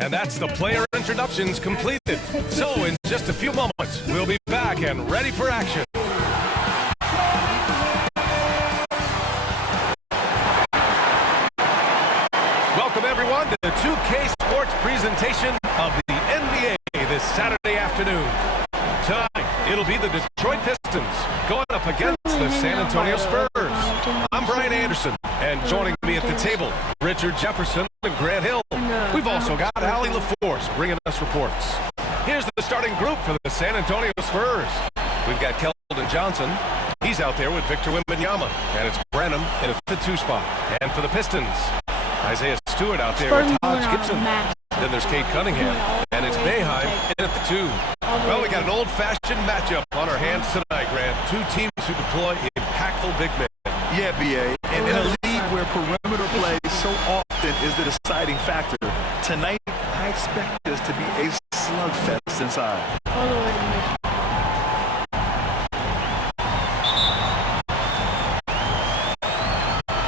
And that's the player introductions completed. So in just a few moments, we'll be back and ready for action. Welcome everyone to the 2K Sports presentation of the NBA this Saturday afternoon. Tonight, it'll be the Detroit Pistons going up against the San Antonio Spurs. I'm Brian Anderson, and joining me at the table, Richard Jefferson and Grant Hill. We've also got Allie LaForce bringing us reports. Here's the starting group for the San Antonio Spurs. We've got Keldon Johnson. He's out there with Victor Wembanyama, and it's Brenham in at the 2 spot. And for the Pistons, Isaiah Stewart out there with Taj Gibson. Then there's Kate Cunningham, and it's Boeheim in at the 2. Well, we got an old-fashioned matchup on our hands tonight, Grant. 2 teams who deploy impactful big men. Yeah, B.A., and in a league where perimeter play so often is the deciding factor, tonight I expect this to be a slugfest inside.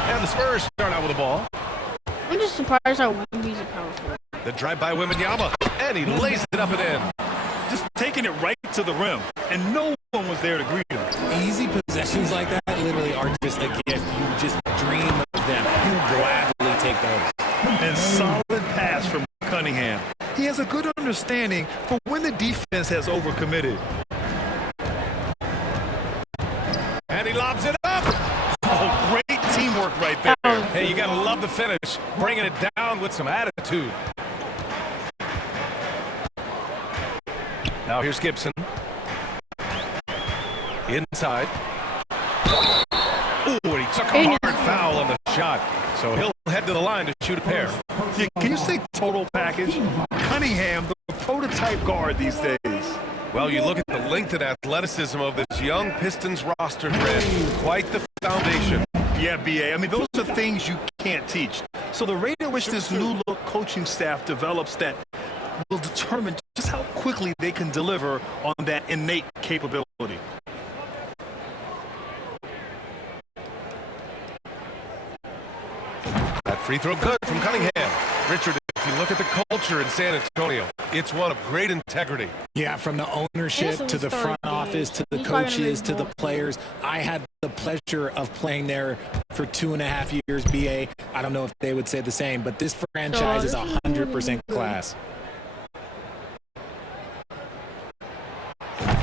And the Spurs start out with the ball. I'm just surprised how Wemby's a powerful. The drive by Wembanyama, and he lays it up and in. Just taking it right to the rim, and no one was there to greet him. Easy possessions like that literally are just a gift. You just dream of them. You gladly take those. And solid pass from Cunningham. He has a good understanding for when the defense has overcommitted. And he lobs it up. Oh, great teamwork right there. Hey, you got to love the finish. Bringing it down with some attitude. Now here's Gibson. Inside. Ooh, and he took a hard foul on the shot. So he'll head to the line to shoot a pair. Yeah, can you say total package? Cunningham, the prototype guard these days. Well, you look at the length and athleticism of this young Pistons roster, Grant. Quite the foundation. Yeah, B.A., I mean, those are things you can't teach. So the rate at which this new look coaching staff develops that will determine just how quickly they can deliver on that innate capability. That free throw good from Cunningham. Richard, if you look at the culture in San Antonio, it's one of great integrity. Yeah, from the ownership to the front office to the coaches to the players. I had the pleasure of playing there for 2.5 years, B.A. I don't know if they would say the same, but this franchise is 100% class.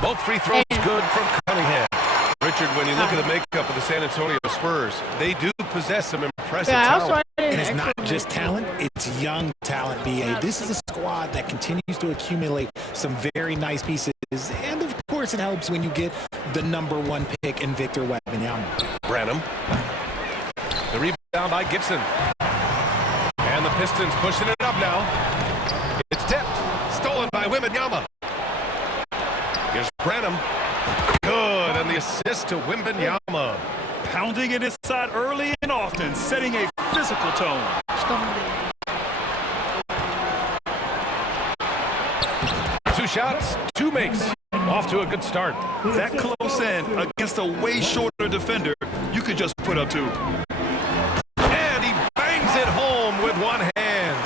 Both free throws good from Cunningham. Richard, when you look at the makeup of the San Antonio Spurs, they do possess some impressive talent. And it's not just talent, it's young talent, B.A. This is a squad that continues to accumulate some very nice pieces. And, of course, it helps when you get the #1 pick in Victor Wembanyama. Brenham. The rebound by Gibson. And the Pistons pushing it up now. It's tipped. Stolen by Wembanyama. Here's Brenham. Good, and the assist to Wembanyama. Pounding it inside early and often, setting a physical tone. 2 shots, 2 makes. Off to a good start. That close in against a way shorter defender, you could just put up 2. And he bangs it home with one hand.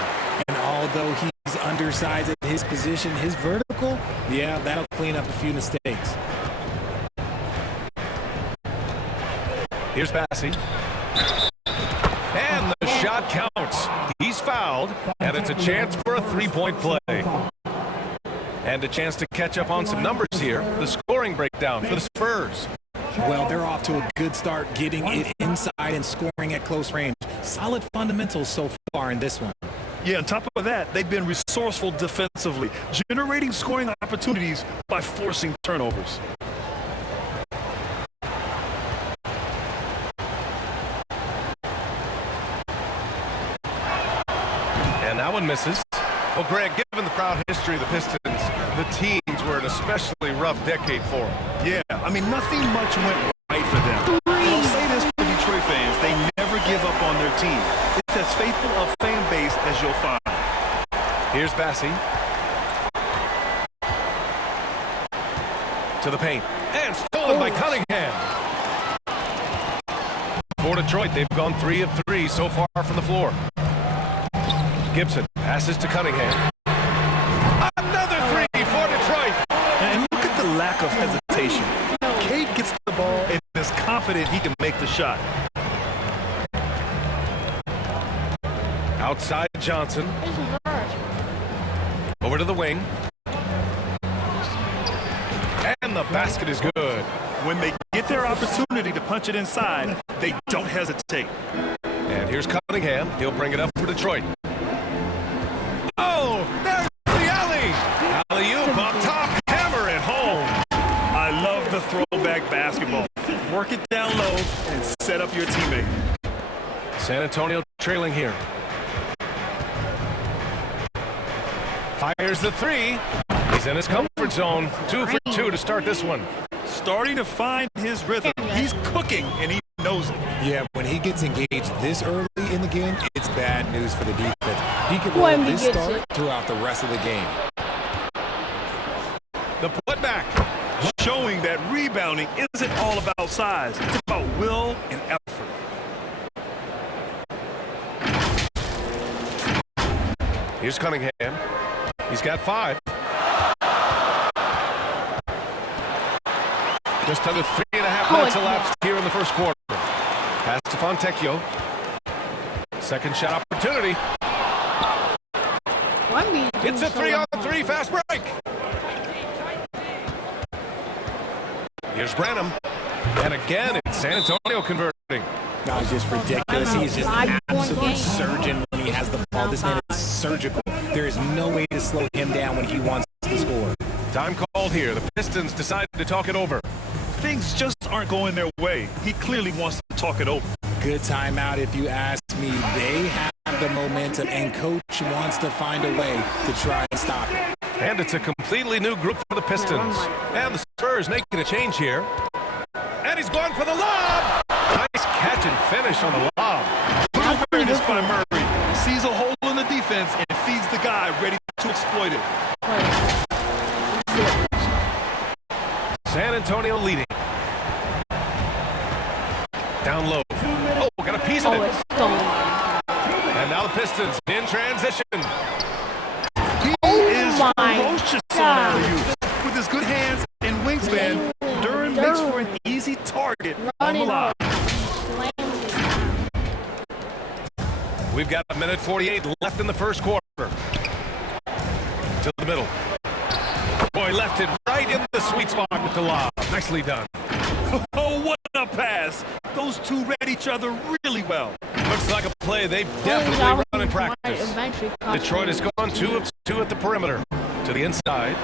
And although he's undersized at his position, his vertical, yeah, that'll clean up a few mistakes. Here's Bassey. And the shot counts. He's fouled, and it's a chance for a 3-point play. And a chance to catch up on some numbers here. The scoring breakdown for the Spurs. Well, they're off to a good start getting it inside and scoring at close range. Solid fundamentals so far in this one. Yeah, on top of that, they've been resourceful defensively, generating scoring opportunities by forcing turnovers. And that one misses. Well, Grant, given the proud history of the Pistons, the teams were an especially rough decade for them. Yeah, I mean, nothing much went right for them. But I'll say this for Detroit fans, they never give up on their team. It's as faithful a fan base as you'll find. Here's Bassey. To the paint. And stolen by Cunningham. For Detroit, they've gone 3 of 3 so far from the floor. Gibson Passes to Cunningham. Another three for Detroit. And look at the lack of hesitation. Cade gets the ball and is confident he can make the shot. Outside Johnson. Over to the wing. And the basket is good. When they get their opportunity to punch it inside, they don't hesitate. And here's Cunningham. He'll bring it up for Detroit. Oh, there's the alley. Alley-oop up top. Hammer it home. I love the throwback basketball. Work it down low and set up your teammate. San Antonio trailing here. Fires the three. He's in his comfort zone. 2 for 2 to start this one. Starting to find his rhythm. He's cooking, and he knows it. Yeah, when he gets engaged this early in the game, it's bad news for the defense. He could roll this start throughout the rest of the game. The putback. Showing that rebounding isn't all about size. It's about will and effort. Here's Cunningham. He's got 5. Just under 3.5 minutes elapsed here in the first quarter. Pass to Fontecchio. Second shot opportunity. It's a 3-on-3 fast break. Here's Branham. And again, it's San Antonio converting. Now it's just ridiculous. He is just an absolute surgeon when he has the ball. This man is surgical. There is no way to slow him down when he wants to score. Time called here. The Pistons decided to talk it over. Things just aren't going their way. He clearly wants to talk it over. Good timeout if you ask me. They have the momentum, and coach wants to find a way to try and stop it. And it's a completely new group for the Pistons. And the Spurs making a change here. And he's going for the lob. Nice catch and finish on the lob. Awareness by Murray. Sees a hole in the defense and feeds the guy ready to exploit it. San Antonio leading. Down low. Oh, got a piece of it. And now the Pistons in transition. He is ferocious on alley-oops. With his good hands and wingspan, Duran makes for an easy target on the lob. We've got 1:48 left in the first quarter. To the middle. Boy, left it right in the sweet spot with the lob. Nicely done. Oh, what a pass. Those two read each other really well. Looks like a play they've definitely run in practice. Detroit has gone 2 of 2 at the perimeter. To the inside.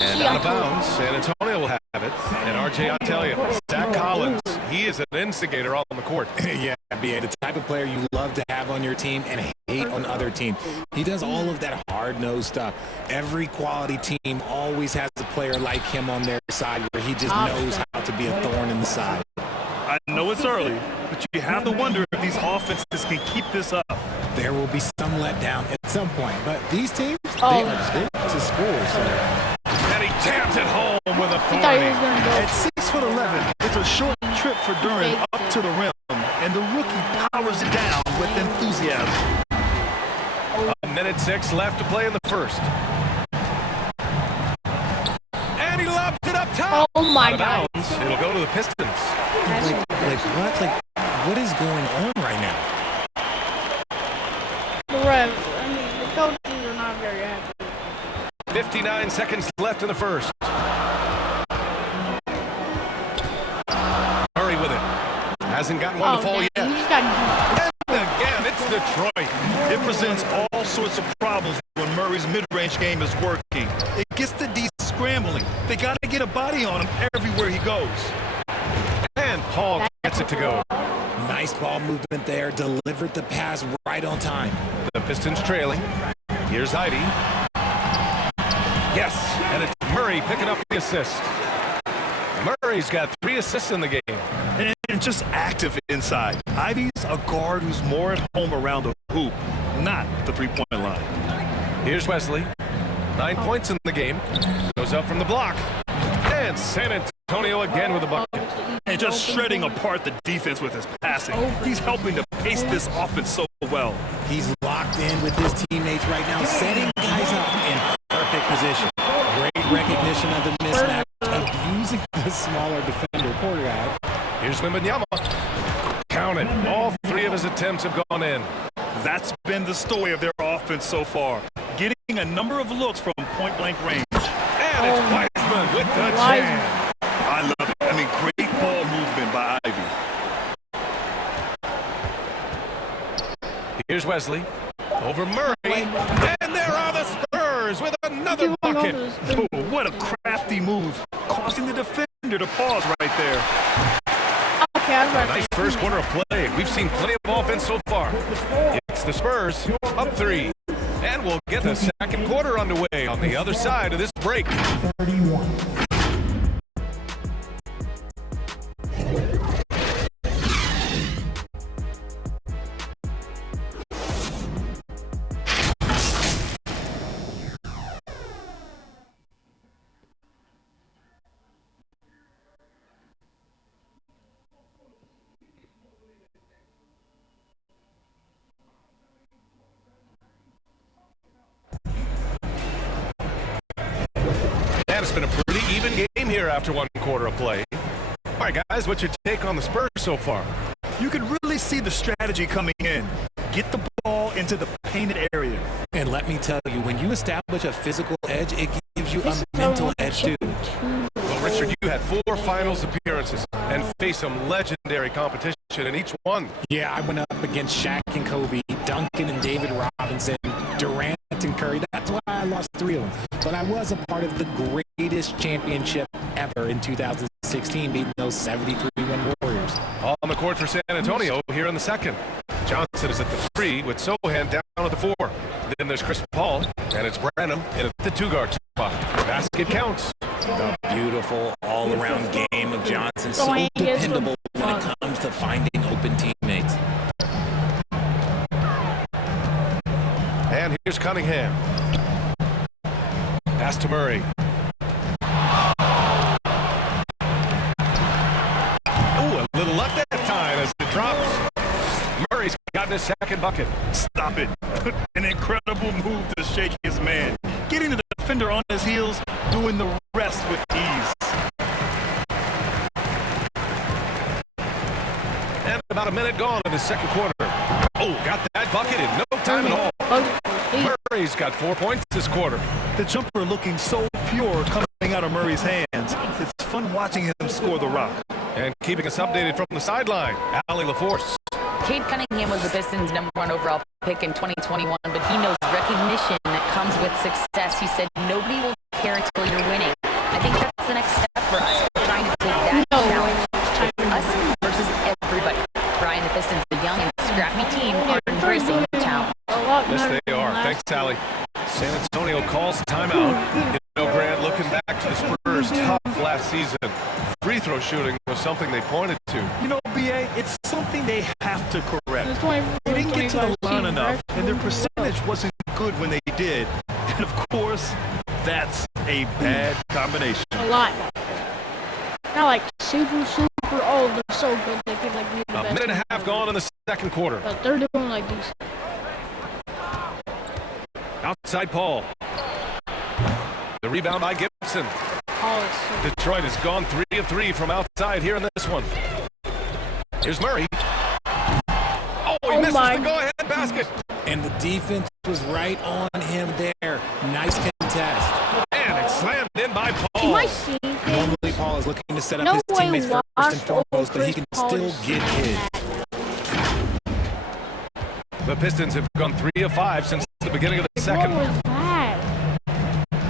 And out of bounds. San Antonio will have it. And RJ, I'll tell you, Zach Collins, he is an instigator on the court. Yeah, B.A., the type of player you love to have on your team and hate on other teams. He does all of that hard-nosed stuff. Every quality team always has a player like him on their side where he just knows how to be a thorn in the side. I know it's early, but you have to wonder if these offenses can keep this up. There will be some letdown at some point, but these teams, they are good to score. So. And he jams it home with authority. At 6'11", it's a short trip for Duran up to the rim, and the rookie powers it down with enthusiasm. 1:06 left to play in the first. And he lobs it up top. Oh my God! God! It'll go to the Pistons. What is going on right now? The refs, the coaches are not very happy. 59 seconds left in the first. Murray with it. Hasn't gotten one to fall yet. You just got And again, it's Detroit. It presents all sorts of problems when Murray's mid-range game is working. It gets the D scrambling. They got to get a body on him everywhere he goes. And Paul gets it to go. Nice ball movement there. Delivered the pass right on time. The Pistons trailing. Here's Heidi. Yes, and it's Murray picking up the assist. Murray's got 3 assists in the game. And just active inside. Ivy's a guard who's more at home around the hoop, not the three-point line. Here's Wesley. 9 points in the game. Goes up from the block. And San Antonio again with a bucket. And just shredding apart the defense with his passing. He's helping to pace this offense so well. He's locked in with his teammates right now, setting guys up in perfect position. Great recognition of the mismatch, abusing the smaller defender. Poor guy. Here's Wembanyama. Count it. All three of his attempts have gone in. That's been the story of their offense so far. Getting a number of looks from point-blank range. And it's Wiseman with the jam. I love it. I mean, great ball movement by Ivy. Here's Wesley. Over Murray. And there are the Spurs with another bucket. Oh, what a crafty move. Causing the defender to pause right there. A nice first quarter of play. We've seen plenty of offense so far. It's the Spurs up 3. And we'll get the second quarter underway on the other side of this break. 31. It's been a pretty even game here after one quarter of play. All right, guys, what's your take on the Spurs so far? You can really see the strategy coming in. Get the ball into the painted area. And let me tell you, when you establish a physical edge, it gives you a mental edge too. Well, Richard, you had 4 finals appearances and faced some legendary competition in each one. Yeah, I went up against Shaq and Kobe, Duncan and David Robinson, Durant and Curry. That's why I lost 3 of them. But I was a part of the greatest championship ever in 2016, beating those 73-win Warriors. On the court for San Antonio here in the second. Johnson is at the 3 with Sohan down at the 4. Then there's Chris Paul, and it's Branham in at the 2-guard spot. Basket counts. The beautiful all-around game of Johnson, so dependable when it comes to finding open teammates. And here's Cunningham. Pass to Murray. Oh, a little luck that time as it drops. Murray's gotten his second bucket. Stop it. An incredible move to shake his man. Getting the defender on his heels, doing the rest with ease. And about a minute gone in the second quarter. Oh, got that bucket in no time at all. Murray's got 4 points this quarter. The jumper looking so pure coming out of Murray's hands. It's fun watching him score the rock. And keeping us updated from the sideline, Allie LaForce. Cade Cunningham was the Pistons' #1 overall pick in 2021, but he knows recognition that comes with success. He said, nobody will care until you're winning. I think that's the next step for us. We're trying to take that challenge. Us versus everybody. Brian, the Pistons, the young and scrappy team, are embracing the challenge. Yes, they are. Thanks, Allie. San Antonio calls timeout. Grant, looking back to the Spurs' tough last season, free throw shooting was something they pointed to. You know, BA, it's something they have to correct. They didn't get to the line enough, and their percentage wasn't good when they did. And of course, that's a bad combination. A lot. Not like super, oh, they're so good. They could like be the best. A minute and a half gone in the second quarter. But they're doing like these. Outside Paul. The rebound by Gibson. Detroit has gone 3 of 3 from outside here in this one. Here's Murray. Oh, he misses the go-ahead basket. And the defense was right on him there. Nice contest. And it's slammed in by Paul. Normally Paul is looking to set up his teammates first and foremost, but he can still get his. The Pistons have gone 3 of 5 since the beginning of the second. What was that?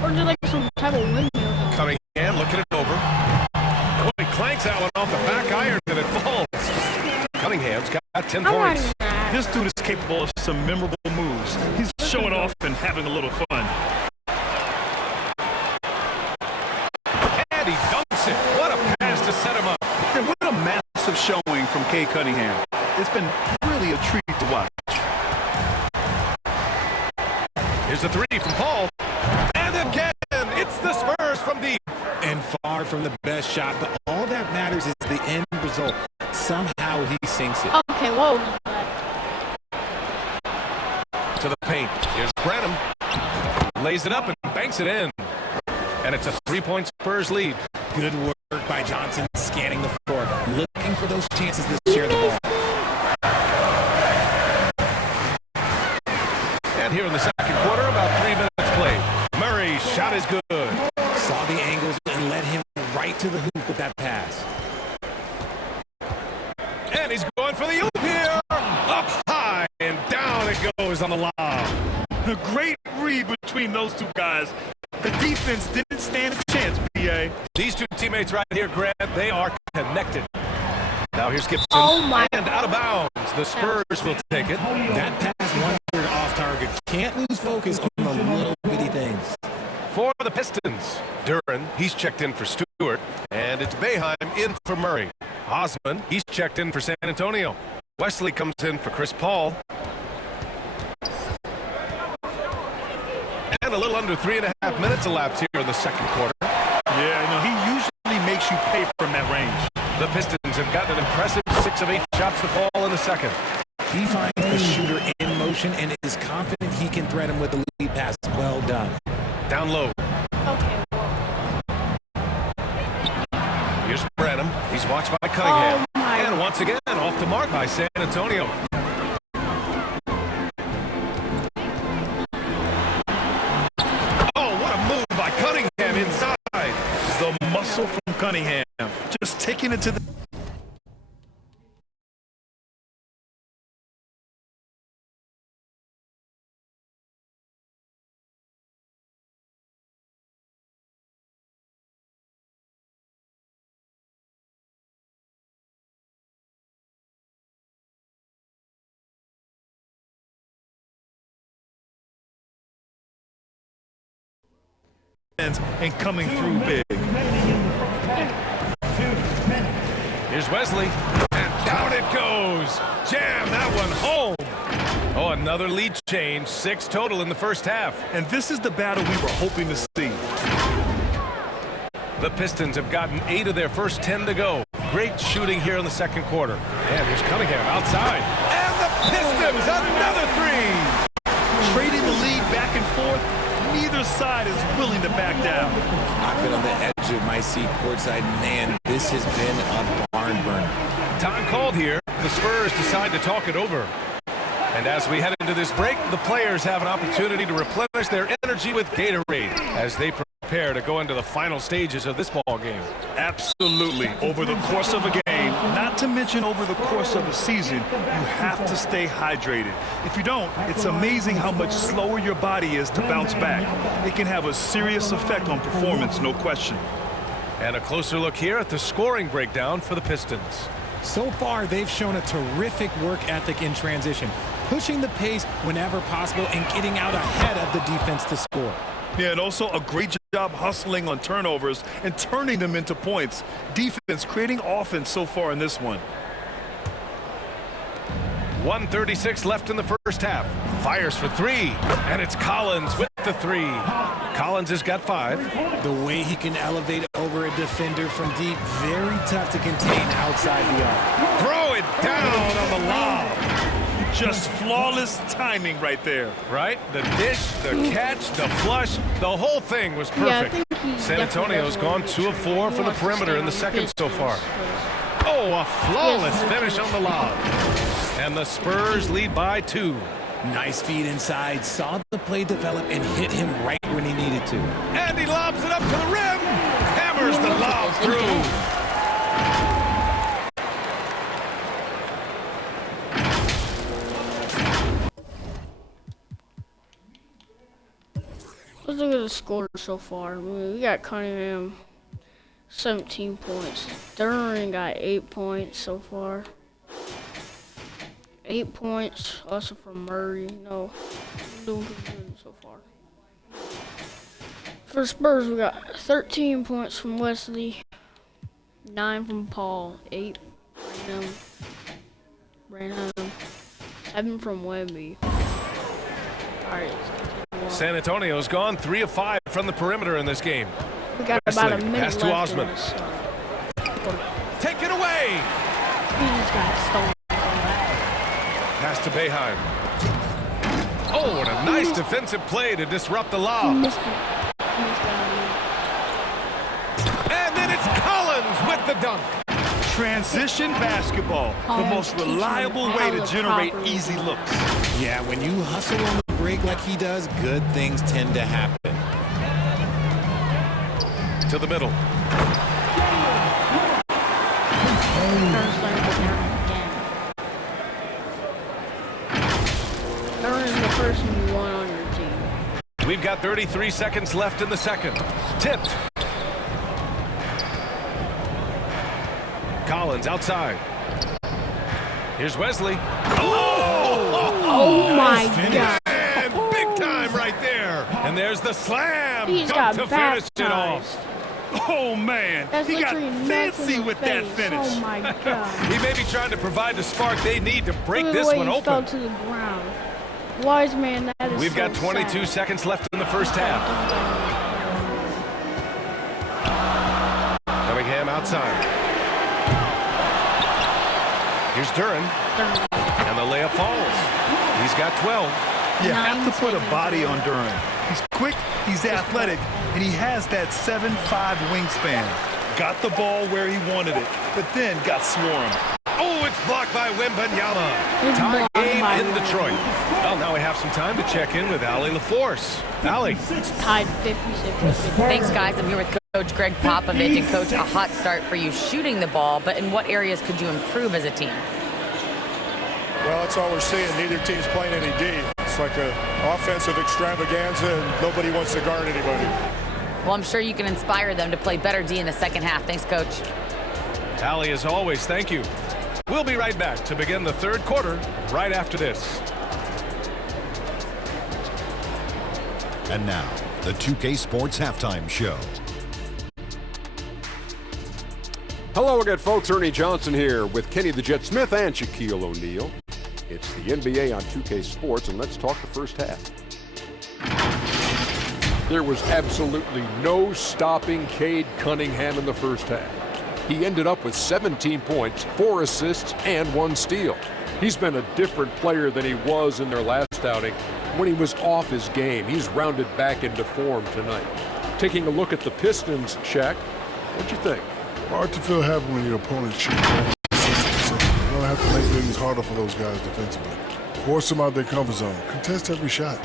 Or just like some type of windmill. Cunningham looking it over. Oh, he clanks that one off the back iron and it falls. Cunningham's got 10 points. This dude is capable of some memorable moves. He's showing off and having a little fun. And he dunks it. What a pass to set him up. And what a massive showing from Cade Cunningham. It's been really a treat to watch. Here's the 3 from Paul. And again, it's the Spurs from deep. And far from the best shot, but all that matters is the end result. Somehow he sinks it. Okay, whoa. To the paint. Here's Branham. Lays it up and banks it in. And it's a 3-point Spurs lead. Good work by Johnson scanning the floor, looking for those chances to share the ball. And here in the second quarter, about 3 minutes played. Murray's shot is good. Saw the angles and led him right to the hoop with that pass. And he's going for the oop here. Up high and down it goes on the lob. A great read between those two guys. The defense didn't stand a chance, B.A. These two teammates right here, Grant, they are connected. Now here's Gibson. Oh, my. And out of bounds. The Spurs will take it. That pass wandered off target. Can't lose focus on the little bitty things. For the Pistons, Duran, he's checked in for Stewart. And it's Boeheim in for Murray. Osman, he's checked in for San Antonio. Wesley comes in for Chris Paul. And a little under 3.5 minutes elapsed here in the second quarter. Yeah, he usually makes you pay from that range. The Pistons have gotten an impressive 6 of 8 shots to fall in the second. He finds the shooter in motion and is confident he can thread him with the lead pass. Well done. Down low. Okay. Here's Branham. He's watched by Cunningham. Oh, my. And once again, off the mark by San Antonio. Oh, what a move by Cunningham inside. The muscle from Cunningham. Just taking it to the... and coming through big. Here's Wesley. And down it goes. Jam that one home. Oh, another lead change. 6 total in the first half. And this is the battle we were hoping to see. The Pistons have gotten 8 of their first 10 to go. Great shooting here in the second quarter. And here's Cunningham outside. And the Pistons, another 3. Trading the lead back and forth. Neither side is willing to back down. I've been on the edge of my seat courtside. Man, this has been a barn burner. Time called here. The Spurs decide to talk it over. And as we head into this break, the players have an opportunity to replenish their energy with Gatorade as they prepare to go into the final stages of this ball game. Absolutely. Over the course of a game, not to mention over the course of a season, you have to stay hydrated. If you don't, it's amazing how much slower your body is to bounce back. It can have a serious effect on performance, no question. And a closer look here at the scoring breakdown for the Pistons. So far, they've shown a terrific work ethic in transition, pushing the pace whenever possible and getting out ahead of the defense to score. Yeah, and also a great job hustling on turnovers and turning them into points. Defense creating offense so far in this one. 1:36 left in the first half. Fires for 3, and it's Collins with the 3. Collins has got 5. The way he can elevate over a defender from deep, very tough to contain outside the arc. Throw it down on the lob. Just flawless timing right there. Right? The dish, the catch, the flush, the whole thing was perfect. Yeah, I think he San Antonio's gone 2 of 4 from the perimeter in the second so far. Oh, a flawless finish on the lob. And the Spurs lead by 2. Nice feed inside, saw the play develop and hit him right when he needed to. And he lobs it up to the rim. Hammers the lob through. Let's look at the scores so far. I mean, we got Cunningham, 17 points. Duran got 8 points so far. 8 points, also from Murray. No, doing pretty good so far. For Spurs, we got 13 points from Wesley, 9 from Paul, 8 Branham, 7 from Wemby. Alright, San Antonio's gone 3 of 5 from the perimeter in this game. We got about a Wesley, minute pass to left in Osman. this. Take it away. He just got stolen. Pass to Boeheim. Oh, and a nice defensive play to disrupt the He lob. missed it. He missed that. And then it's Collins with the dunk. Transition basketball, the most reliable way to generate easy looks. Yeah, when you hustle on the break like he does, good things tend to happen. To the middle. Turn is the person you want on your team. We've got 33 seconds left in the second. Tipped. Collins outside. Here's Wesley. Oh my God. And big time right there. And there's the slam. He's Dunk got to finish it baptized. off. Oh, man. That's He got literally nuts fancy in the with that face. finish. Oh my God. He may be trying to provide the spark they need to break Look at this the way one he fell open. to the ground. Wise man, that is We've got so 22 sad. seconds left in the first half. Cunningham outside. Here's Duran. And the layup falls. He's got 12. You have to put a 9 body seconds. on Duran. He's quick, he's athletic, and he has that 7'5" wingspan. Got the ball where he wanted it, but then got swarmed. Oh, it's blocked by Wembanyama. It's Tie blocked game by in Wembanyama. Detroit. Well, now we have some time to check in with Allie LaForce. Allie. It's tied 56. Thanks, guys. I'm here with Coach Greg Popovich. And, Coach, a hot start for you shooting the ball, but in what areas could you improve as a team? Well, that's all we're seeing. Neither team's playing any D. It's like an offensive extravaganza, and nobody wants to guard anybody. Well, I'm sure you can inspire them to play better D in the second half. Thanks, Coach. Allie, as always, thank you. We'll be right back to begin the third quarter right after this. And now, the 2K Sports Halftime Show. Hello again, folks. Ernie Johnson here with Kenny the Jet Smith and Shaquille O'Neal. It's the NBA on 2K Sports, and let's talk the first half. There was absolutely no stopping Cade Cunningham in the first half. He ended up with 17 points, 4 assists, and 1 steal. He's been a different player than he was in their last outing when he was off his game. He's rounded back into form tonight. Taking a look at the Pistons, Shaq, what'd you think? Hard to feel happy when your opponent shoots. You're going to have to make things harder for those guys defensively. Force them out their comfort zone. Contest every shot.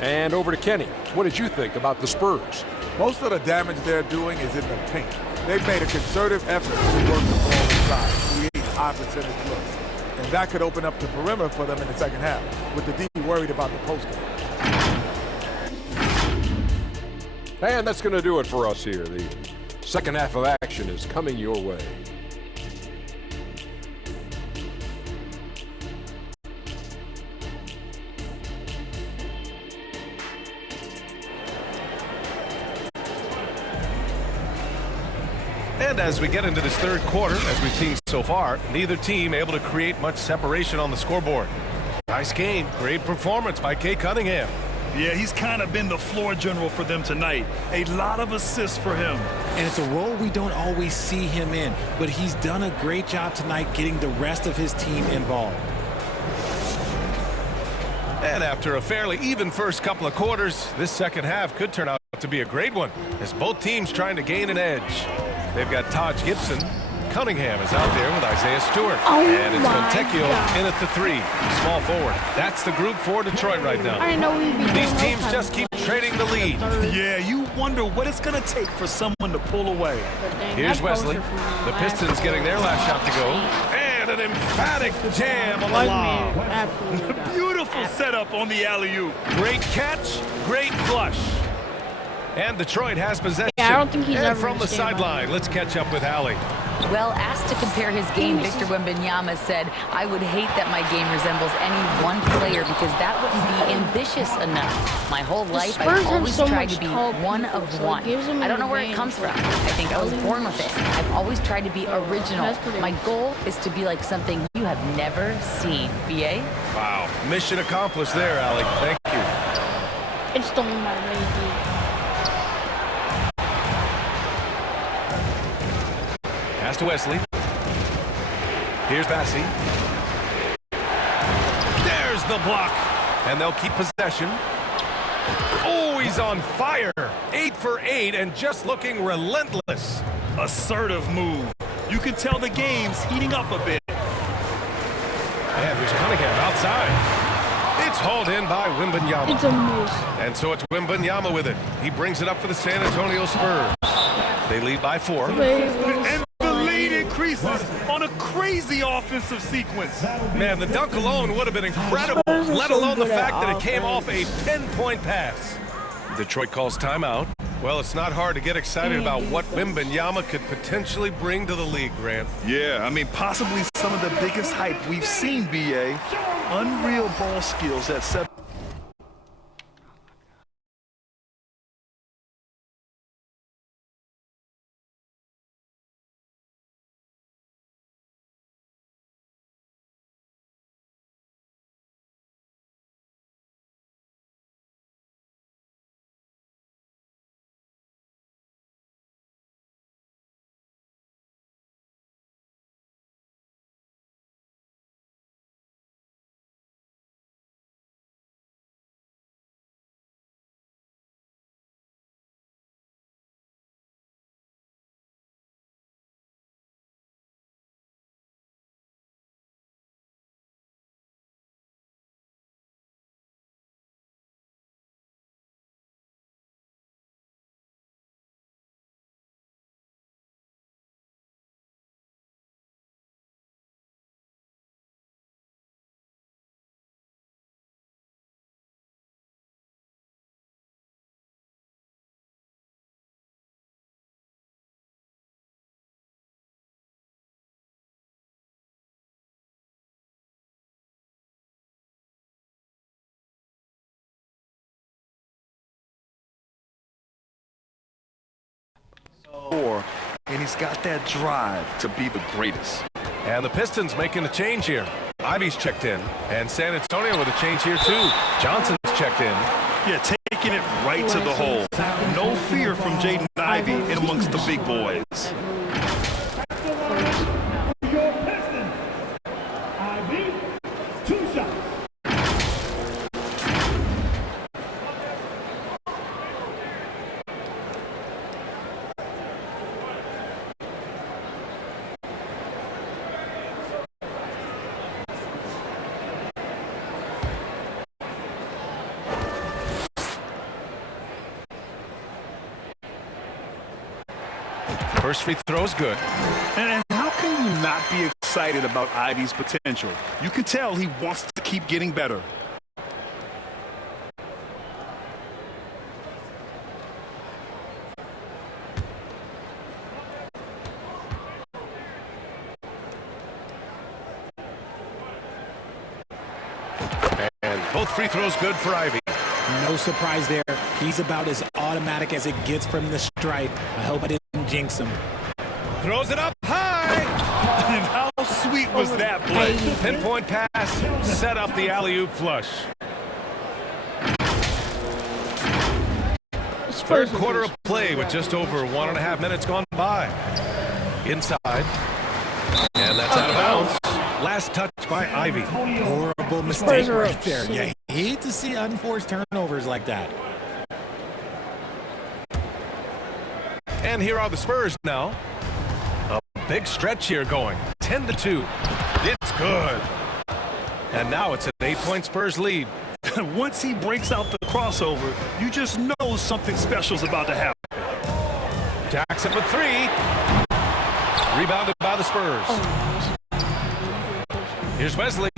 And over to Kenny. What did you think about the Spurs? Most of the damage they're doing is in the paint. They've made a concerted effort to work the ball inside, create high percentage looks. And that could open up the perimeter for them in the second half, with the D worried about the post game. And that's going to do it for us here. The second half of action is coming your way. And as we get into this third quarter, as we've seen so far, neither team able to create much separation on the scoreboard. Nice game, great performance by Cade Cunningham. Yeah, he's kind of been the floor general for them tonight. A lot of assists for him. And it's a role we don't always see him in, but he's done a great job tonight getting the rest of his team involved. And after a fairly even first couple of quarters, this second half could turn out to be a great one, as both teams trying to gain an edge. They've got Taj Gibson. Cunningham is out there with Isaiah Stewart. And it's Fontecchio in at the 3, small forward. That's the group for Detroit right now. I didn't know we'd be doing These those teams type just of keep plays. trading the lead. Yeah, you wonder what it's going to take for someone to pull away. But dang, Here's that Wesley. poster from The last Pistons getting their last shot to go. And an emphatic jam on the Wise lob. man absolutely got Beautiful setup on the alley-oop. Great catch, great flush. And Detroit has possession. Yeah, I don't think he's and ever from gonna the stand by sideline, him. let's catch up with Allie. Well, asked to compare his game, Victor Wembanyama said, "I would hate that my game resembles any one player because that wouldn't be ambitious enough. My whole life, Spurs I've have always so tried much to be tall one people, of so it one. gives them I don't an know where it comes from. advantage. I think I was born with it. I've always tried to be original. That's pretty My goal is to be like something you have never seen." BA? Wow. Mission accomplished there, Allie. Thank you. It's stolen by Lady. Pass to Wesley. Here's Bassie. There's the block. And they'll keep possession. Oh, he's on fire. 8 for 8 and just looking relentless. Assertive move. You can tell the game's heating up a bit. And there's Cunningham outside. It's hauled in by Wembanyama. It's a miss. And so it's Wembanyama with it. He brings it up for the San Antonio Spurs. They lead by 4. And the lead increases on a crazy offensive sequence. Man, the dunk alone would have been incredible, let alone the fact that it came off a 10-point pass. Detroit calls timeout. Well, it's not hard to get excited about what Wembanyama could potentially bring to the league, Grant. Yeah, I mean, possibly some of the biggest hype we've seen, B.A. Unreal ball skills at 7. And he's got that drive to be the greatest. And the Pistons making a change here. Ivy's checked in, and San Antonio with a change here too. Johnson's checked in. Yeah, taking it right to the hole. No fear from Jaden Ivey in amongst the big boys. Your Pistons, Ivy, 2 shots. First free throw's good. And how can you not be excited about Ivy's potential? You can tell he wants to keep getting better. And both free throws good for Ivy. No surprise there. He's about as automatic as it gets from the stripe. I hope I didn't jinx him. Throws it up high. And how sweet was that play? Pinpoint pass, set up the alley-oop flush. Third quarter of play with just over 1.5 minutes gone by. Inside. And that's out of bounds. Last touch by Ivy. Horrible mistake right there. Yeah, hate to see unforced turnovers like that. And here are the Spurs now. A big stretch here going. 10-2. It's good. And now it's an 8-point Spurs lead. Once he breaks out the crossover, you just know something special's about to happen. Jackson for 3. Rebounded by the Spurs. Here's Wesley.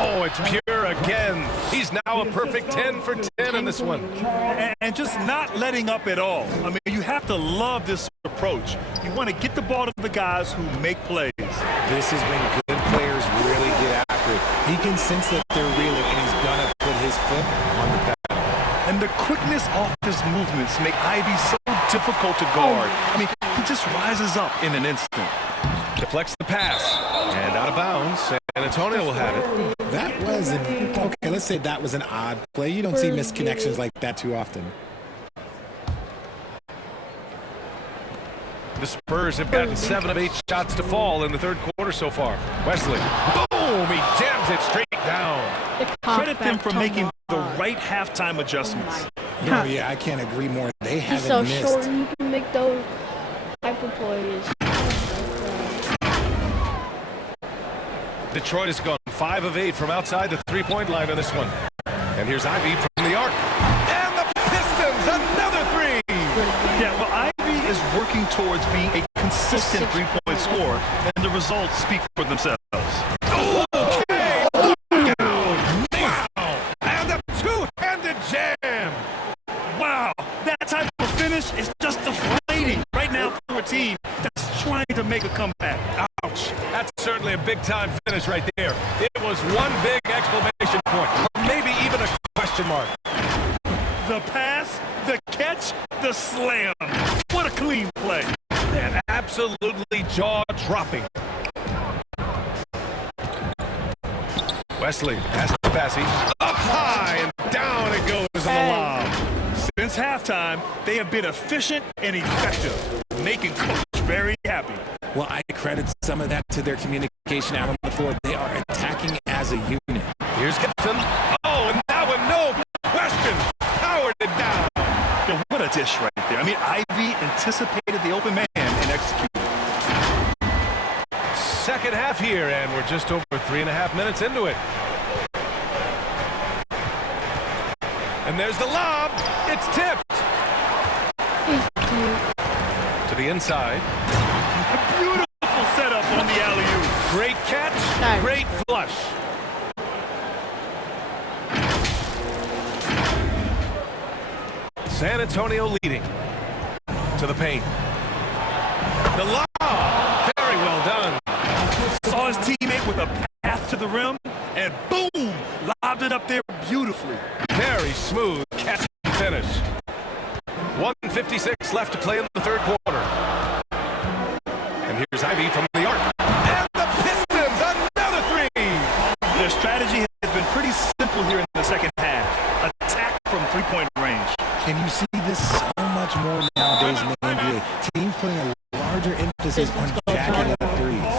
Oh, it's pure again. He's now a perfect 10 for 10 in this one. And just not letting up at all. I mean, you have to love this approach. You want to get the ball to the guys who make plays. This is when good players really get after it. He can sense that they're reeling, and he's going to put his foot on the pedal. And the quickness of his movements make Ivy so difficult to guard. I mean, he just rises up in an instant. Deflects the pass. And out of bounds. San Antonio will have it. That was okay, let's say that was an odd play. You don't see missed connections like that too often. The Spurs have gotten 7 of 8 shots to fall in the third quarter so far. Wesley, boom, he jams it straight down. Credit them for making the right halftime adjustments. No, yeah, I can't agree more. They He's haven't so missed. short and you can make those type of plays. Detroit has gone 5 of 8 from outside the three-point line on this one. And here's Ivy from the arc. And the Pistons, another three! Yeah, well, Ivy is working towards being a consistent three-point scorer, and the results speak for themselves. Okay! Wow! And a two-handed jam! Wow, that type of finish is just deflating right now for a team that's trying to make a comeback. Ouch! That's certainly a big-time finish right there. It was one big exclamation point, or maybe even a question mark. The pass, the catch, the slam. What a clean play. And absolutely jaw-dropping. Wesley, pass to Passy. Up high and down it goes on the lob. Since halftime, they have been efficient and effective, making Coach very happy. Well, I credit some of that to their communication out on the floor. They are attacking as a unit. Here's Gibson. Oh, and that one, no question, powered it down. Yeah, what a dish right there. I mean, Ivy anticipated the open man and executed. Second half here, and we're just over 3.5 minutes into it. And there's the lob. It's tipped. To the inside. A beautiful setup on the alley-oop. Great catch, great flush. San Antonio leading to the paint. The lob, very well done. Saw his teammate with a path to the rim, and boom, lobbed it up there beautifully. Very smooth catch and finish. 1:56 left to play in the third quarter. And here's Ivy from the arc. And the Pistons, another three! Their strategy has been pretty simple here in the second half. Attack from three-point range. And you see this so much more nowadays in the NBA. Teams putting a larger emphasis on jacking up threes.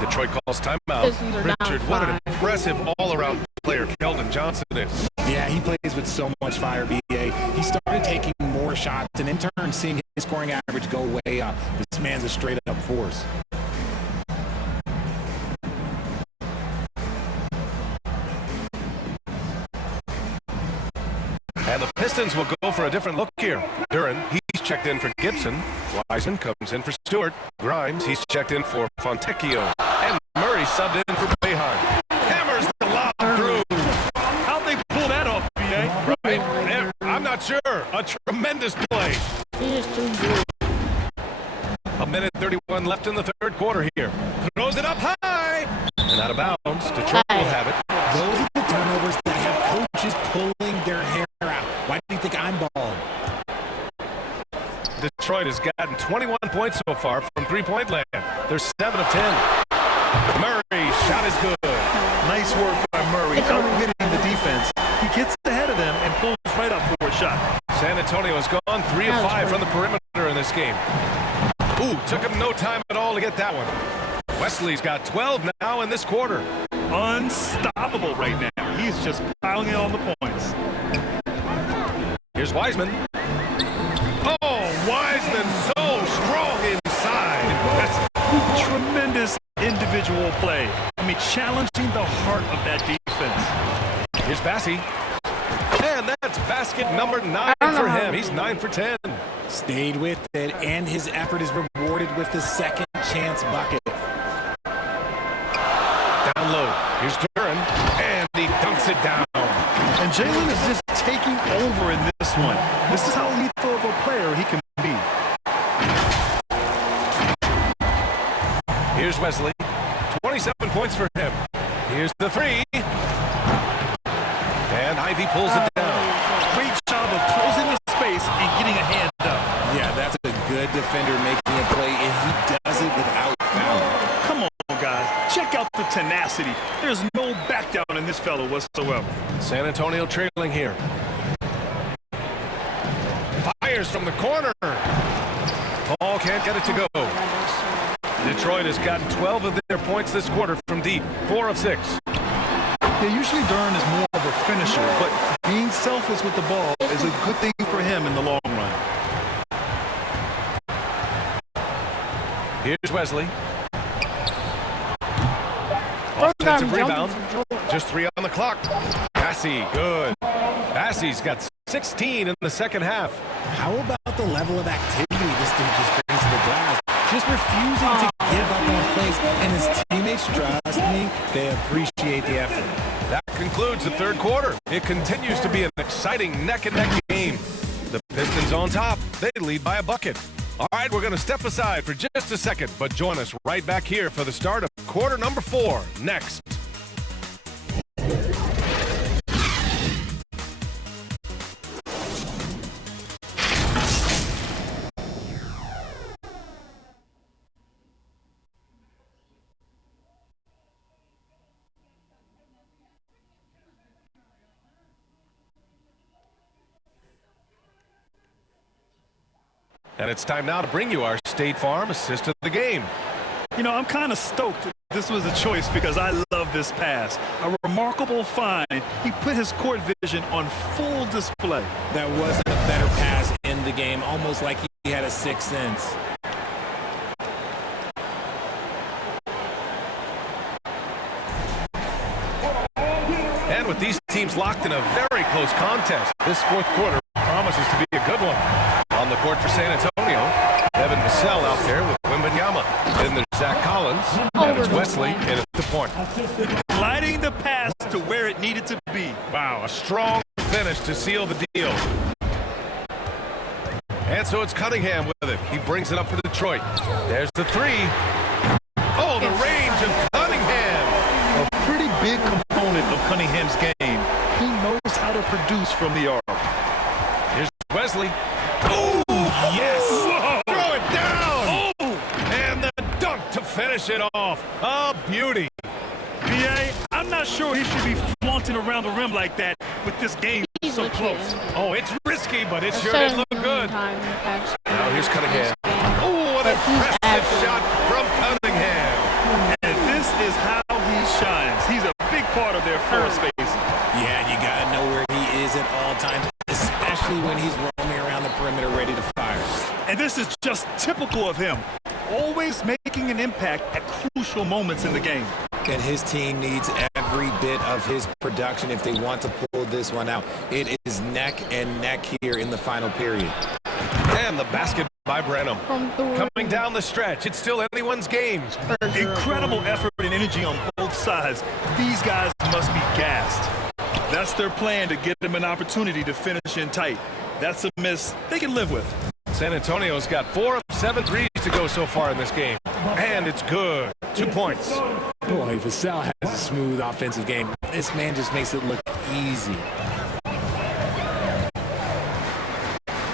Detroit calls timeout. Richard, what an impressive all-around player Keldon Johnson is. Yeah, he plays with so much fire, BA. He started taking more shots and in turn seeing his scoring average go way up. This man's a straight-up force. And the Pistons will go for a different look here. Duran, he's checked in for Gibson. Wiseman comes in for Stewart. Grimes, he's checked in for Fontecchio. And Murray subbed in for Boeheim. Hammers the lob through. How'd they pull that off, B.A.? Right? I'm not sure. A tremendous play. He's just too good. A minute 31 left in the third quarter here. Throws it up high. And out of bounds. Detroit will have it. Those are the turnovers that have coaches pulling their hair out. Why do you think I'm bald? Detroit has gotten 21 points so far from three-point land. They're 7 of 10. Murray, shot is good. Nice work by Murray, outwitting the defense. He gets ahead of them and pulls right up for a shot. San Antonio has gone 3 of 5 from the perimeter in this game. Ooh, took him no time at all to get that one. Wesley's got 12 now in this quarter. Unstoppable right now. He's just piling in on the points. Here's Wiseman. Oh, Wiseman so strong inside. That's tremendous individual play. I mean, challenging the heart of that defense. Here's Bassey. And that's basket number 9 for him. He's 9 for 10. Stayed with it, and his effort is rewarded with the second chance bucket. Down low. Here's Duran. And he dunks it down. And Jalen is just taking over in this one. This is how lethal of a player he can be. Here's Wesley. 27 points for him. Here's the three. And Ivy pulls it down. Great job of closing the space and getting a hand up. Yeah, that's a good defender making a play, and he does it without fouling. Come on, guys. Check out the tenacity. There's no back down in this fellow whatsoever. San Antonio trailing here. Fires from the corner. Paul can't get it to go. Detroit has gotten 12 of their points this quarter from deep, 4 of 6. Yeah, usually Durant is more of a finisher, but being selfless with the ball is a good thing for him in the long run. Here's Wesley. Offensive rebound. Just 3 on the clock. Bassey, good. Bassey's got 16 in the second half. How about the level of activity this dude just brings to the glass? Just refusing to give up on plays, and his teammates, trust me, they appreciate the effort. That concludes the third quarter. It continues to be an exciting neck-and-neck game. The Pistons on top. They lead by a bucket. All right, we're going to step aside for just a second, but join us right back here for the start of quarter number 4 next. And it's time now to bring you our State Farm assist of the game. You know, I'm kind of stoked this was a choice because I love this pass. A remarkable find. He put his court vision on full display. That wasn't a better pass in the game, almost like he had a sixth sense. And with these teams locked in a very close contest, this fourth quarter promises to be a good one. On the court for San Antonio, Evan Vassell out there with Wembanyama. Then there's Zach Collins, and it's Wesley in at the point. Gliding the pass to where it needed to be. Wow, a strong finish to seal the deal. And so it's Cunningham with it. He brings it up for Detroit. There's the 3. Oh, the range of Cunningham. A pretty big component of Cunningham's game. He knows how to produce from the arc. Here's Wesley. Oh, yes! Whoa. Throw it down! Oh. And the dunk to finish it off. A beauty. B.A., I'm not sure he should be flaunting around the rim like that with this game so close. Oh, it's risky, but it sure did look good. Now here's Cunningham. Oh, what an impressive shot from Cunningham. And this is how he shines. He's a big part of their floor space. Yeah, you got to know where he is at all times, especially when he's roaming around the perimeter ready to fire. And this is just typical of him, always making an impact at crucial moments in the game. And his team needs every bit of his production if they want to pull this one out. It is neck and neck here in the final period. And the basket by Branham. Coming down the stretch, it's still anyone's game. Incredible effort and energy on both sides. These guys must be gassed. That's their plan, to get them an opportunity to finish in tight. That's a miss they can live with. San Antonio's got 4 of 7 threes to go so far in this game. And it's good. 2 points. Boy, Vassell has a smooth offensive game. This man just makes it look easy.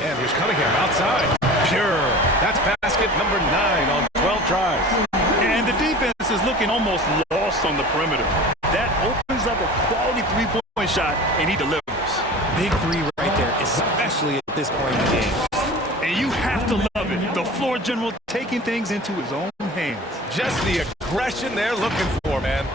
And here's Cunningham outside. Pure. That's basket number 9 on 12 tries. And the defense is looking almost lost on the perimeter. That opens up a quality three-point shot, and he delivers. Big 3 right there, especially at this point in the game. And you have to love it. The floor general taking things into his own hands. Just the aggression they're looking for, man.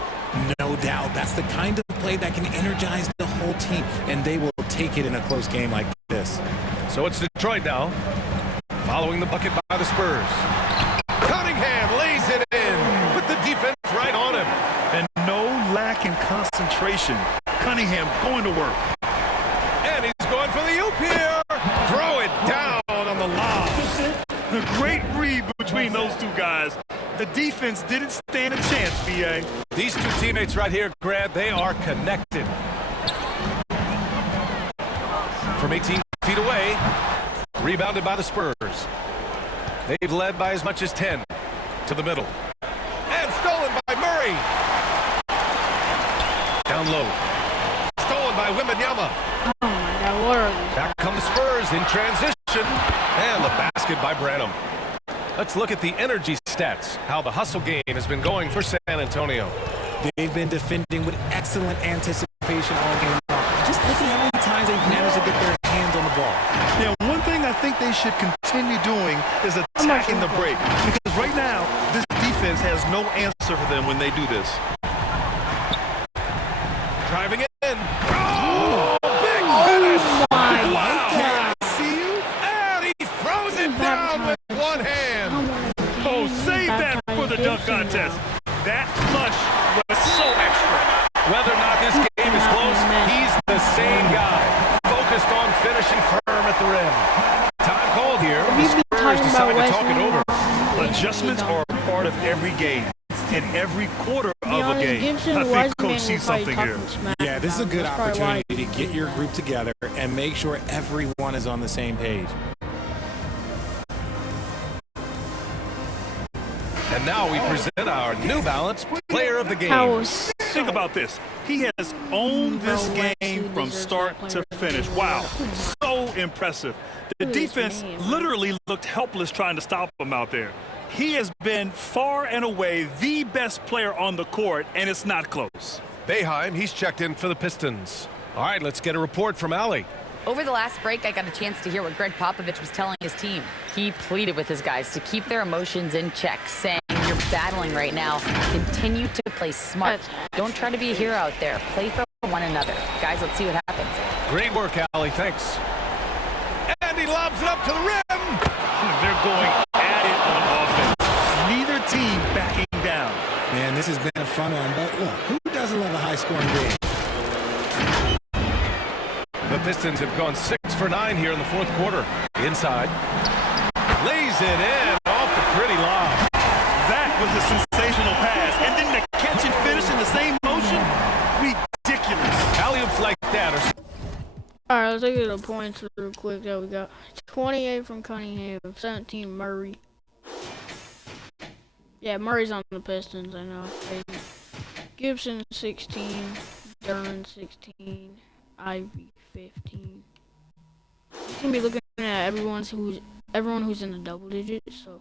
No doubt. That's the kind of play that can energize the whole team, and they will take it in a close game like this. So it's Detroit now, following the bucket by the Spurs. Cunningham lays it in with the defense right on him. And no lack in concentration. Cunningham going to work. And he's going for the oop here. Throw it down on the lob. A great read between those two guys. The defense didn't stand a chance, B.A. These two teammates right here, Grant, they are connected. From 18 feet away, rebounded by the Spurs. They've led by as much as 10 to the middle. And stolen by Murray. Down low. Stolen by Wembanyama. Oh my God, what are these? Back come the Spurs in transition. And the basket by Branham. Let's look at the energy stats, how the hustle game has been going for San Antonio. They've been defending with excellent anticipation all game long, just look at how many times they've managed to get their hands on the ball. Yeah, one thing I think they should continue doing is attacking the break. Because right now, this defense has no answer for them when they do this. Driving it in. Oh, big finish. Wow. See you? And he throws it down with one hand. Oh, save that for the dunk contest. That flush was so extra. Whether or not this game is close, he's the same guy. Focused on finishing firm at the rim. Time called here. The Spurs decide to talk it over. Adjustments are a part of every game. In every quarter of a game. I think Coach sees something here. Yeah, this is a good opportunity to get your group together and make sure everyone is on the same page. And now we present our New Balance Player of the Game. Think about this. He has owned this game from start to finish. Wow, so impressive. The defense literally looked helpless trying to stop him out there. He has been far and away the best player on the court, and it's not close. Boeheim, he's checked in for the Pistons. All right, let's get a report from Allie. Over the last break, I got a chance to hear what Greg Popovich was telling his team. He pleaded with his guys to keep their emotions in check, saying, "You're battling right now. Continue to play smart. Don't try to be a hero out there. Play for one another." Guys, let's see what happens. Great work, Allie. Thanks. And he lobs it up to the rim. They're going at it on offense. Neither team backing down. Man, this has been a fun one, but look, who doesn't love a high-scoring game? The Pistons have gone 6 for 9 here in the fourth quarter. Inside. Lays it in off the pretty lob. That was a sensational pass. And then the catch and finish in the same motion? Ridiculous. Alley-oops like that are... All right, let's look at the points real quick that we got. 28 from Cunningham, 17 Murray. Yeah, Murray's on the Pistons, I know. Gibson 16, Duran 16, Ivy 15. We're gonna be looking at everyone who's in the double digits. So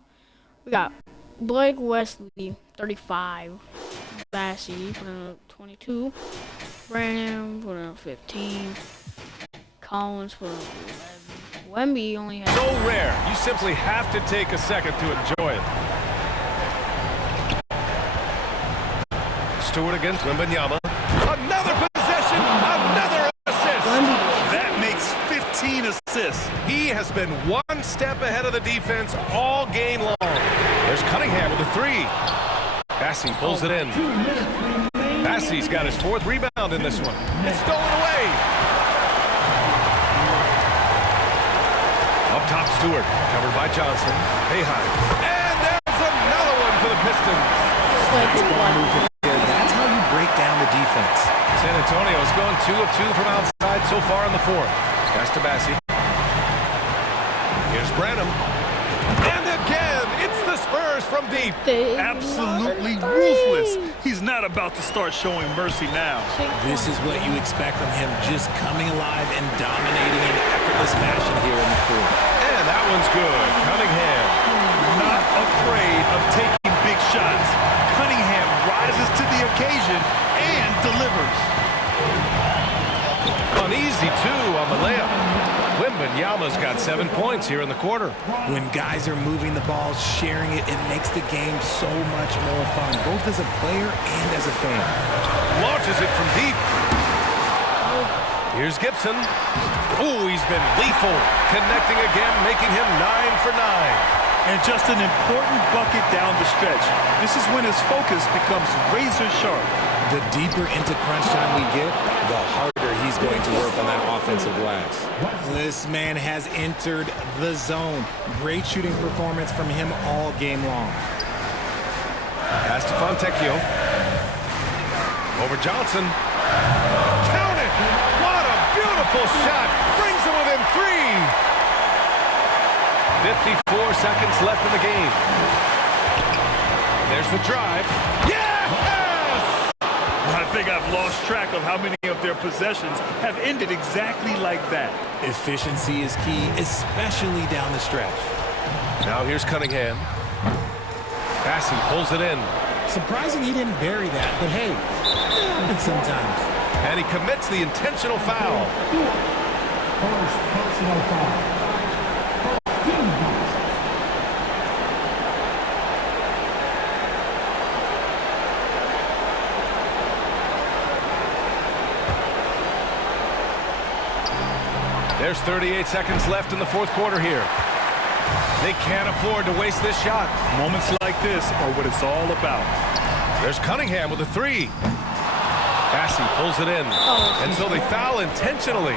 we got Blake Wesley 35, Bassey putting up 22, Brandon putting up 15, Collins putting up 11. Wemby only has... So rare. You simply have to take a second to enjoy it. Stewart against Wembanyama. Another possession, another assist. That makes 15 assists. He has been one step ahead of the defense all game long. There's Cunningham with a three. Bassey pulls it in. Bassey's got his fourth rebound in this one. It's stolen away. Up top, Stewart, covered by Johnson. Boeheim. And there's another one for the Pistons. That's how you break down the defense. San Antonio's gone 2 of 2 from outside so far in the fourth. Pass to Bassey. Here's Branham. And again, it's the Spurs from deep. Absolutely ruthless. He's not about to start showing mercy now. This is what you expect from him, just coming alive and dominating in effortless fashion here in the fourth. And that one's good. Cunningham. Not afraid of taking big shots. Cunningham rises to the occasion and delivers. Uneasy, too, on the layup. Wembanyama's got 7 points here in the quarter. When guys are moving the ball, sharing it, it makes the game so much more fun, both as a player and as a fan. Launches it from deep. Here's Gibson. Oh, he's been lethal. Connecting again, making him 9 for 9. And just an important bucket down the stretch. This is when his focus becomes razor sharp. The deeper into crunch time we get, the harder he's going to work on that offensive glass. This man has entered the zone. Great shooting performance from him all game long. Pass to Fontecchio. Over Johnson. Count it! What a beautiful shot! Brings him within 3. 54 seconds left in the game. And there's the drive. Yes! I think I've lost track of how many of their possessions have ended exactly like that. Efficiency is key, especially down the stretch. Now here's Cunningham. Bassey pulls it in. Surprising he didn't bury that, but hey, it happens sometimes. And he commits the intentional foul. First personal foul. First team foul. There's 38 seconds left in the fourth quarter here. They can't afford to waste this shot. Moments like this are what it's all about. There's Cunningham with a three. Bassey pulls it in. And so they foul intentionally.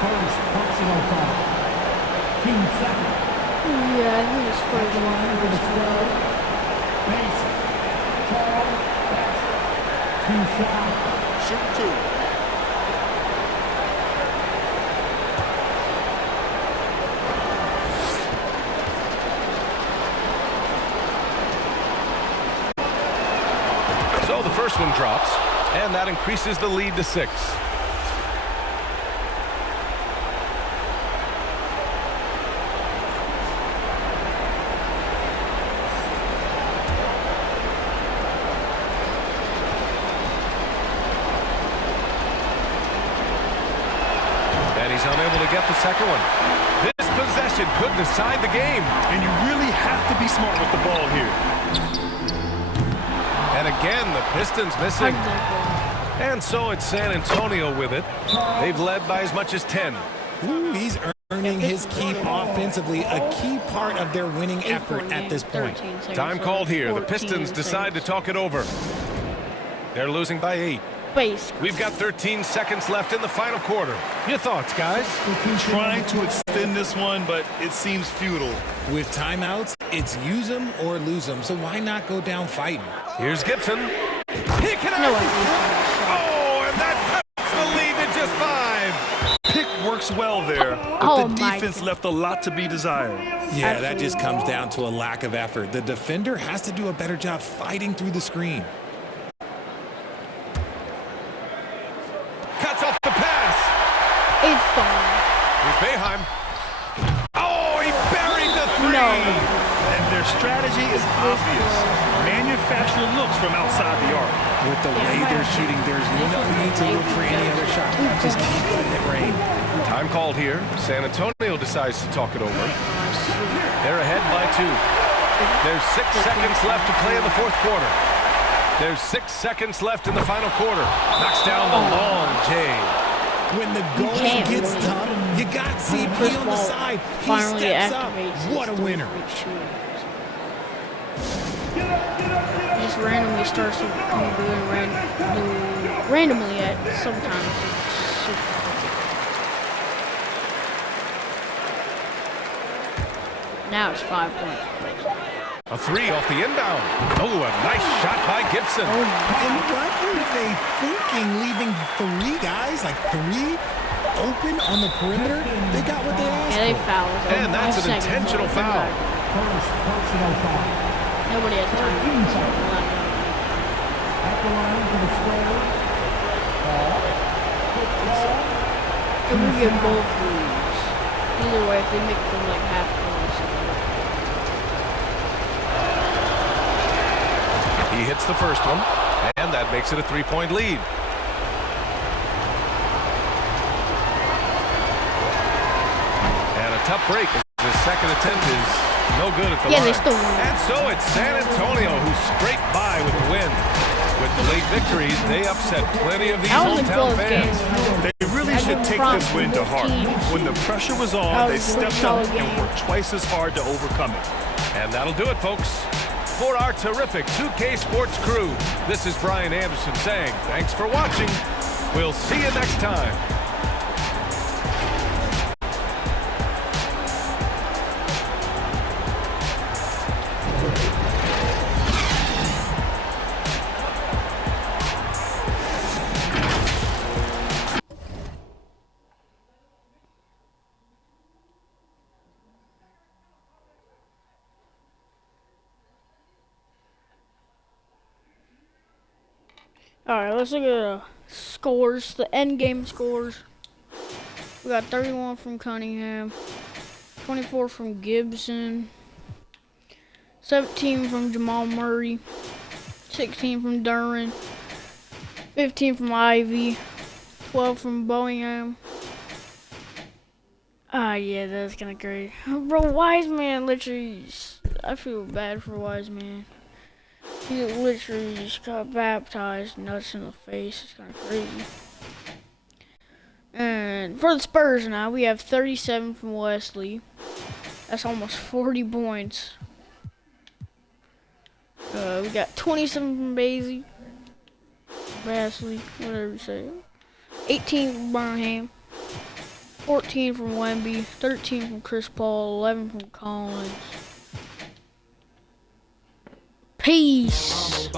First personal foul. Team second. Yeah, I think it's Spurs one. Mason. Charles. Two shots. Shoot two. So the first one drops, and that increases the lead to 6. And he's unable to get the second one. This possession could decide the game. And you really have to be smart with the ball here. And again, the Pistons missing. And so it's San Antonio with it. They've led by as much as 10. Ooh, he's earning his keep offensively, a key part of their winning effort at this point. Time called here. The Pistons decide to talk it over. They're losing by 8. We've got 13 seconds left in the final quarter. Your thoughts, guys? Trying to extend this one, but it seems futile. With timeouts, it's use them or lose them, so why not go down fighting? Here's Gibson. He can Oh, and that cuts the lead to just 5. Pick works well there, but the defense left a lot to be desired. Yeah, that just comes down to a lack of effort. The defender has to do a better job fighting through the screen. Cuts off the pass. It's fine. Here's Boeheim. Oh, he buried the 3. No. And their strategy is obvious. Manufacture looks from outside the arc. With the way they're shooting, there's no need to look for any other shot. Just keep letting it rain. Time called here. San Antonio decides to talk it over. They're ahead by 2. There's 6 seconds left to play in the fourth quarter. There's 6 seconds left in the final quarter. Knocks down the long J. When the going gets tough, you got CP on the side. He steps up. What a winner. He just randomly starts doing randomly at sometimes. Now it's 5 points. A 3 off the inbound. Oh, a nice shot by Gibson. And what were they thinking, leaving 3 guys, like 3 open on the perimeter? They got what they asked for. Yeah, they fouled. And that's an intentional foul. First personal foul. Nobody has time. At the line for the Spurs. It would get both leads. Either way, if they make them like half points. He hits the first one, and that makes it a 3-point lead. And a tough break as his second attempt is no good at the line. They still win. And so it's San Antonio who scraped by with the win. With late victories, they upset plenty of these hometown fans. They really should take this win to heart. When the pressure was on, they stepped up and worked twice as hard to overcome it. And that'll do it, folks. For our terrific 2K Sports crew, this is Brian Anderson saying thanks for watching. We'll see you next time. Alright, let's look at the scores, the end game scores. We got 31 from Cunningham, 24 from Gibson, 17 from Jamal Murray, 16 from Duran, 15 from Ivy, 12 from Bellingham. Ah, yeah, that's kind of great. Bro, Wiseman literally, I feel bad for Wiseman. He literally just got baptized, nuts in the face. It's kind of crazy. And for the Spurs now, we have 37 from Wesley. That's almost 40 points. We got 27 from Basley, whatever you say. 18 from Birmingham. 14 from Wemby. 13 from Chris Paul. 11 from Collins. Peace.